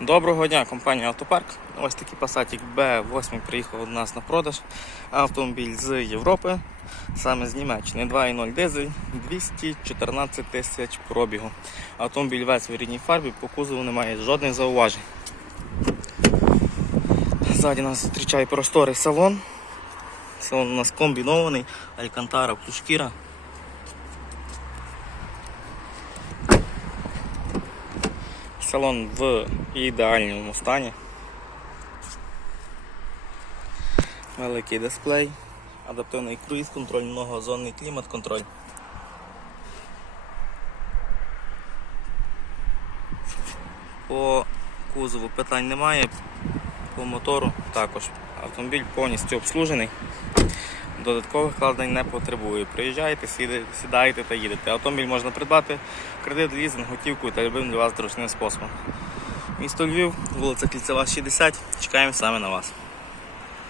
Доброго дня, компанія Автопарк. Ось такий Passat B8 приїхав до нас на продаж. Автомобіль з Європи, саме з Німеччини. 2.0 дизель, 214 тисяч пробігу. Автомобіль весь в рідній фарбі, по кузову немає жодних зауважень. Ззаді нас зустрічає просторий салон. Салон у нас комбінований, алькантара, плюшкіра. Салон в ідеальному стані. Великий дисплей, адаптивний круїз контроль, многозонний клімат контроль. По кузову питань немає, по мотору також. Автомобіль повністю обслужений. Додаткових вкладень не потребує. Приїжджаєте, сідаєте, та їдете. Автомобіль можна придбати кредит, лізинг, готівкою та любим для вас зручним способом. Місто Львів, вулиця Кільцева, 60. Чекаємо саме на вас.